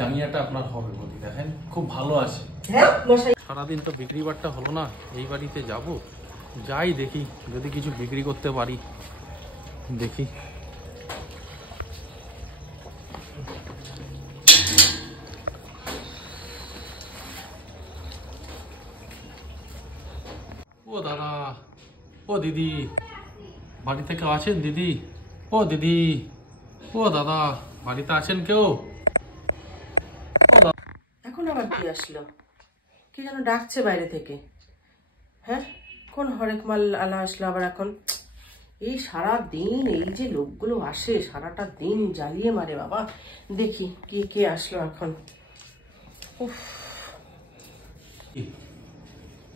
জাঙ্গিয়াটা আপনার হবে বলি, দেখেন খুব ভালো আছে। সারাদিন তো বিক্রি বাট্টা হলো না, এই বাড়িতে যাব, যাই দেখি যদি কিছু বিক্রি করতে পারি। দেখি ও দাদা, ও দিদি, বাড়িতে কেউ আছেন দিদি? ও দিদি, ও দাদা, বাড়িতে আছেন কেউ? এখন আবার কি আসলো? কি যেন ডাকছে বাইরে থেকে। হ্যাঁ, কোন হরেক মাল আলা আসলো আবার এখন? এই সারা দিন এই যে লোকগুলো আসে, সারাটা দিন জ্বালিয়ে মারে বাবা। দেখি কে কে আসলো এখন। উফ,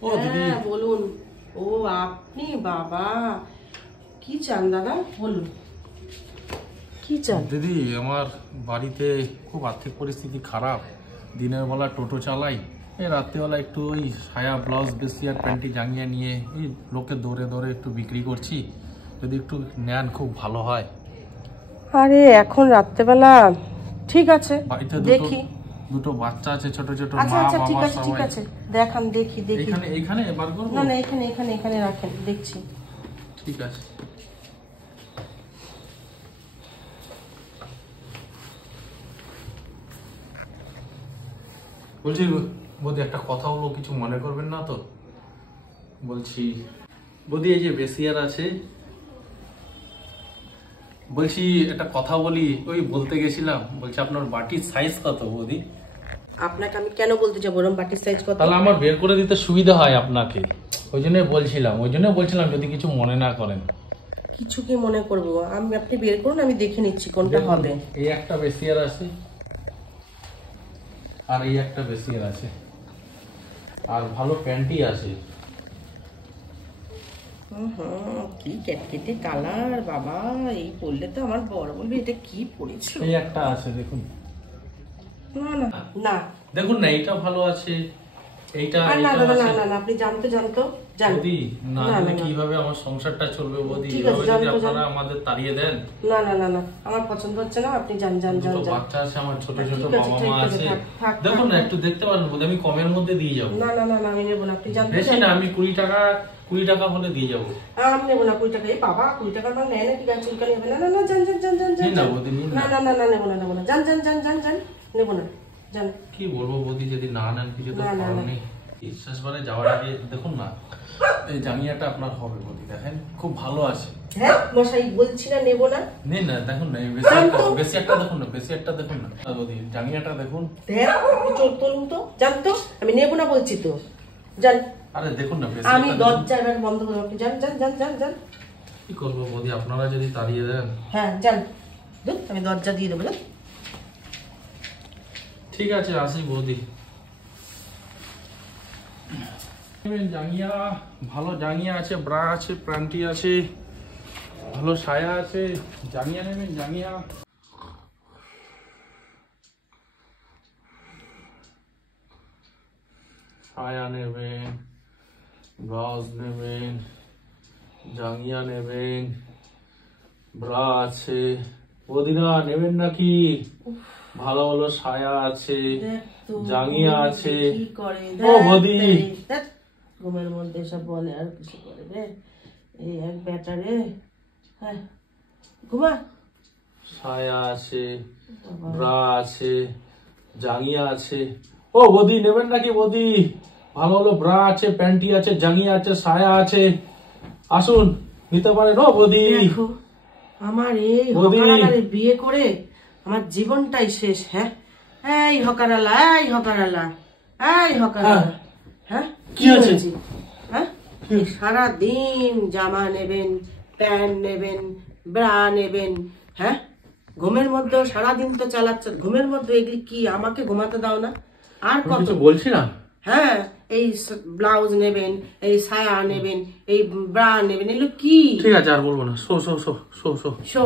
ও দিদি, হ্যাঁ বলুন। ও আপনি? বাবা কি চান দাদা, বলুন কি চান? দিদি আমার বাড়িতে খুব আর্থিক পরিস্থিতি খারাপ। দিনের বেলা টোটো চালাই, এই রাত্রিবেলা একটু ওই সায়া ব্লাউজ বেশি আর প্যান্টি জাঙ্গিয়া নিয়ে এই লোকে দৌড়ে দৌড়ে একটু বিক্রি করছি, যদি একটু নেন খুব ভালো হয়। আরে এখন রাত্রেবেলা ঠিক আছে, বাড়িতে দেখি। দুটো বাচ্চা আছে, ছোট ছোট। আচ্ছা মা আচ্ছা, ঠিক বাবা আছে ঠিক সবাই। আছে, দেখান, দেখি দেখি। এখানে এখানে বার করবো? না না, এখানে এখানে এখানে রাখেন, দেখছি। ঠিক আছে। বলছি বৌদি, একটা কথা বলবো, কিছু মনে করবেন না তো? বলছি বৌদি, এই যে বেসিয়ার আছে, বলছি একটা কথা বলি, ওই বলতে গেছিলাম, বলছি আপনার বাটির সাইজ কত বৌদি? আপনাকে আমি কেন বলতে যাবো ওরম বাটির সাইজ কত? তাহলে আমার বের করে দিতে সুবিধা হয় আপনাকে, ওই জন্য বলছিলাম যদি কিছু মনে না করেন। কিছু কি মনে করবো আমি? আপনি বের করুন, আমি দেখে নিচ্ছি কোনটা হবে। এই একটা বেসিয়ার আছে, আর এই একটা বেসিয়ার আছে, আর ভালো প্যান্টি আছে। কি কেটকেটে কালার বাবা, এই পরলে তো আমার বড় বলবে এটা কি পরেছো। এই একটা আছে, দেখুন। না না না, দেখুন না, এইটা ভালো আছে, এইটা না এইটা না আছে। না না, আপনি জানতো বৌদি, না দিলে কিভাবে আমার সংসারটা চলবে বৌদি? এইভাবে যদি আপনারা আমাদের তাড়িয়ে দেন। না না না না, আমার পছন্দ হচ্ছে না, আপনি যান যান যান। বাচ্চা আছে আমার, ছোট ছোট বাবা মা আছে। দেখুন না, একটু দেখতে পারেন বৌদি, আমি কমের মধ্যে দিয়ে যাবো। না না না, আমি নেবো না, আপনি জানতে। বেশি না, আমি 20 টাকা হলে দিয়ে যাবো। আমি নেবো না 20 টাকা। এই বাবা 20 টাকার মাল নেয় নাকি? গাছ চুলকানি হবে। না না না, যান যান যান যান যান। না বৌদি, না না না না, নেবো না নেবো না, যান যান যান যান যান, নেবো না, যান। কি বলবো বৌদি, যদি না নেন কিছু তো করার নেই। শেষবারে যাওয়ার আগে দেখুন না, এই জাঙ্গিয়াটা আপনার হবে বৌদি, দেখেন খুব ভালো আছে। হ্যাঁ মশাই, বলছি না নেবো না। নেই না, দেখুন না, বেশি একটা দেখুন না, বেশি একটা দেখুন না বৌদি, জাঙ্গিয়াটা দেখুন। দেখ, আপনি চোখ তুলুন তো, যান তো, আমি নেবো না বলছি তো, যান। আরে দেখুন না, বেশি আমি দরজা এবার বন্ধ করবো, আপনি যান যান যান যান যান। কি করবো বৌদি, আপনারা যদি তাড়িয়ে দেন। হ্যাঁ যান, আমি দরজা দিয়ে দেবো। ঠিক আছে, আসি বৌদি। জাঙ্গিয়া, ভালো জাঙ্গিয়া আছে, ব্রা আছে, প্যান্টি আছে, ভালো সায়া আছে। জাঙ্গিয়া নেবেন? জাঙ্গিয়া সায়া নেবেন, ব্লাউজ নেবেন, জাঙ্গিয়া নেবেন, ব্রা আছে। বৌদিরা নেবেন নাকি? ভালো ভালো সায়া আছে, জাঙ্গিয়া আছে। ও বৌদি, ঘুমের মধ্যে সব বলে আর কিছু করে রে, এই এক ব্যাটারে। হ্যাঁ ঘুমা। সায়া আছে, ব্রা আছে, জাঙ্গিয়া আছে। ও বৌদি, নেবেন নাকি বৌদি? ভালো ভালো ব্রা আছে, প্যান্টি আছে, জাঙ্গিয়া আছে, সায়া আছে, আসুন নিতে পারেন। ও বৌদি, আমার এই হকারালারে বিয়ে করে আমার জীবনটাই শেষ। হ্যাঁ এই হকারালা, এই হকারালা, এই হকারালা। হ্যাঁ কি আছে? হ্যাঁ, সারা দিন জামা নেবেন, প্যান্ট নেবেন, ব্রা নেবেন। হ্যাঁ, ঘুমের মধ্যে সারাদিন তো চালাচ্ছে, ঘুমের মধ্যে এগুলি কি? আমাকে ঘুমাতে দাও না। আর কত বলছি না? হ্যাঁ, এই ব্লাউজ নেবেন, এই সায়া নেবেন, এই ব্রা নেবেন, এগুলো কি? ঠিক আছে, আর বলবো না। Show show show show show. Show.